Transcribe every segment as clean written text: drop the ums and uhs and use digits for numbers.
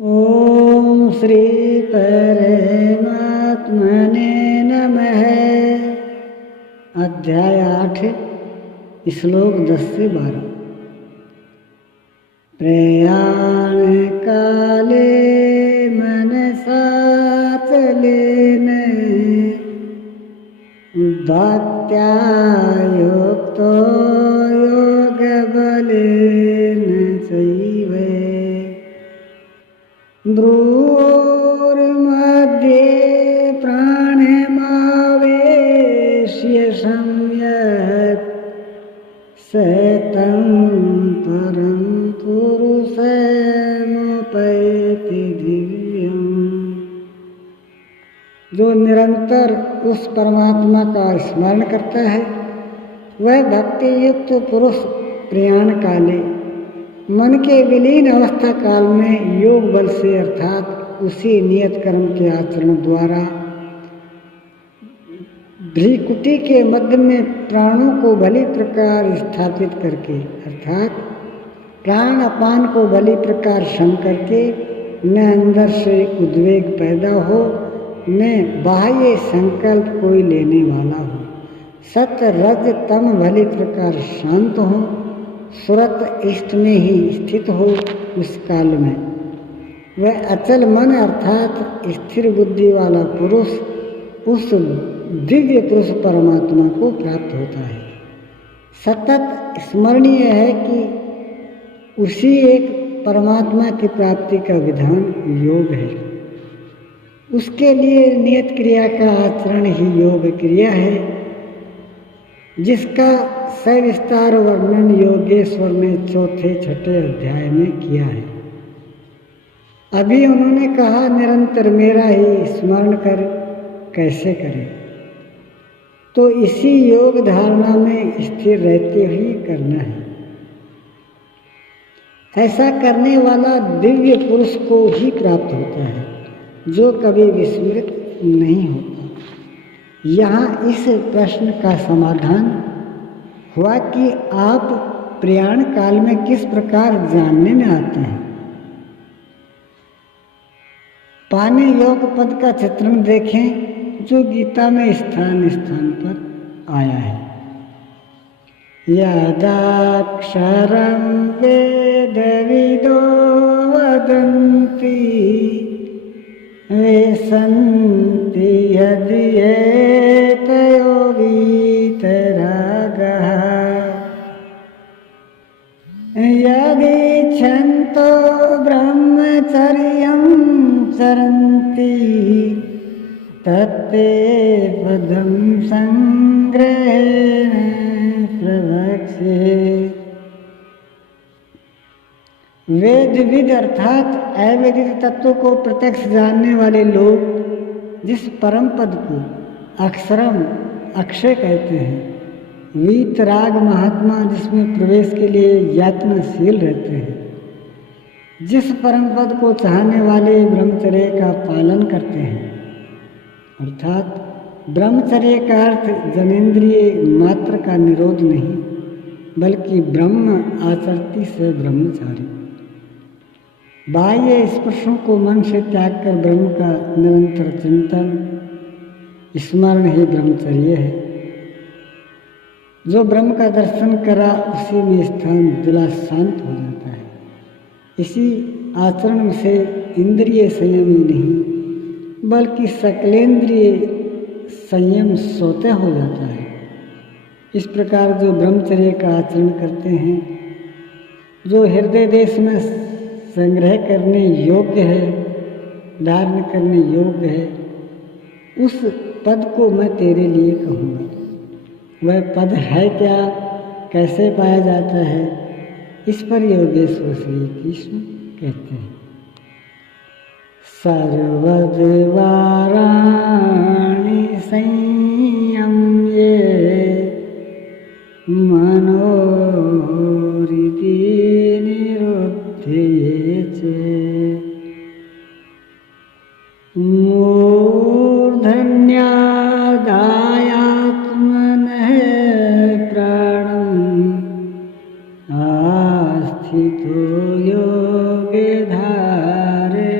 ओम श्री परमात्मने नमः। अध्याय 8 श्लोक 10 से 12। प्रयाण काले मनसा चलेन भक्त्या युक्तो योग बलेन चैव भ्रूर्मध्ये प्राणमावेश्य सम्यक् सतं परं पुरुषमुपैति दिव्यम्। जो निरंतर उस परमात्मा का स्मरण करता है वह भक्ति युक्त पुरुष प्रयाण काले मन के विलीन अवस्था काल में योग बल से अर्थात उसी नियत कर्म के आचरण द्वारा भ्रीकुटी के मध्य में प्राणों को भली प्रकार स्थापित करके अर्थात प्राण अपान को भली प्रकार सम करके न अंदर से उद्वेग पैदा हो न बाह्य संकल्प कोई लेने वाला हो, सत रज तम भली प्रकार शांत हो, सुरत इष्ट में ही स्थित हो। उस काल में वह अचल मन अर्थात स्थिर बुद्धि वाला पुरुष उस दिव्य पुरुष परमात्मा को प्राप्त होता है। सतत स्मरणीय है कि उसी एक परमात्मा की प्राप्ति का विधान योग है। उसके लिए नियत क्रिया का आचरण ही योग क्रिया है, जिसका सविस्तार वर्णन योगेश्वर ने चौथे छठे अध्याय में किया है। अभी उन्होंने कहा निरंतर मेरा ही स्मरण कर कैसे करें, तो इसी योग धारणा में स्थिर रहते ही करना है। ऐसा करने वाला दिव्य पुरुष को ही प्राप्त होता है जो कभी विस्मृत नहीं होता। यहाँ इस प्रश्न का समाधान हुआ कि आप प्रयाण काल में किस प्रकार जानने में आते हैं। पाने योग पद का चित्रण देखें जो गीता में स्थान स्थान पर आया है। यदाक्षरं वेदविदो वदन्ति वेसन्ति यद्येतयो वीतरागः यदिच्छन्तो ब्रह्मचर्यं चरन्ति तत्ते पदं संग्रहेण प्रवक्ष्ये। वेदविद अर्थात अवैदिक तत्व को प्रत्यक्ष जानने वाले लोग जिस परम पद को अक्षरम अक्षय कहते हैं, वीतराग महात्मा जिसमें प्रवेश के लिए यातनाशील रहते हैं, जिस परम पद को चाहने वाले ब्रह्मचर्य का पालन करते हैं, अर्थात ब्रह्मचर्य का अर्थ जनेन्द्रिय मात्र का निरोध नहीं बल्कि ब्रह्म आचरती से ब्रह्मचारी। बाह्य स्पर्शों को मन से त्याग कर ब्रह्म का निरंतर चिंतन स्मरण ही ब्रह्मचर्य है। जो ब्रह्म का दर्शन करा उसी में स्थान दिला शांत हो जाता है। इसी आचरण से इंद्रिय संयम ही नहीं बल्कि सकलेंद्रिय संयम स्वतः हो जाता है। इस प्रकार जो ब्रह्मचर्य का आचरण करते हैं, जो हृदय देश में संग्रह करने योग्य है, धारण करने योग्य है, उस पद को मैं तेरे लिए कहूँगा। वह पद है क्या, कैसे पाया जाता है, इस पर योगेश्वर श्री कृष्ण कहते हैं। सर्वद्वाराणि संयम्य मनोहृदि निरुद्धये च मूर्धन्यादायात्मनः प्राणम् आस्थितो योगे धारयन्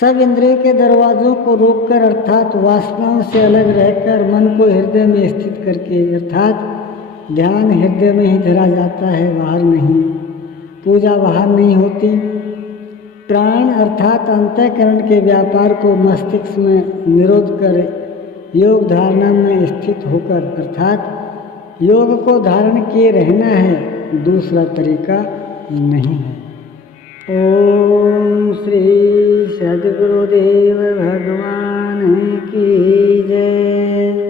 सब इंद्रिय के दरवाजों को रोककर अर्थात वासनाओं से अलग रहकर मन को हृदय में स्थित करके, अर्थात ध्यान हृदय में ही धरा जाता है, बाहर नहीं। पूजा बाहर नहीं होती। प्राण अर्थात अंतःकरण के व्यापार को मस्तिष्क में निरोध कर योग धारणा में स्थित होकर, अर्थात योग को धारण किए रहना है, दूसरा तरीका नहीं है। ओम श्री सद्गुरुदेव भगवान की जय।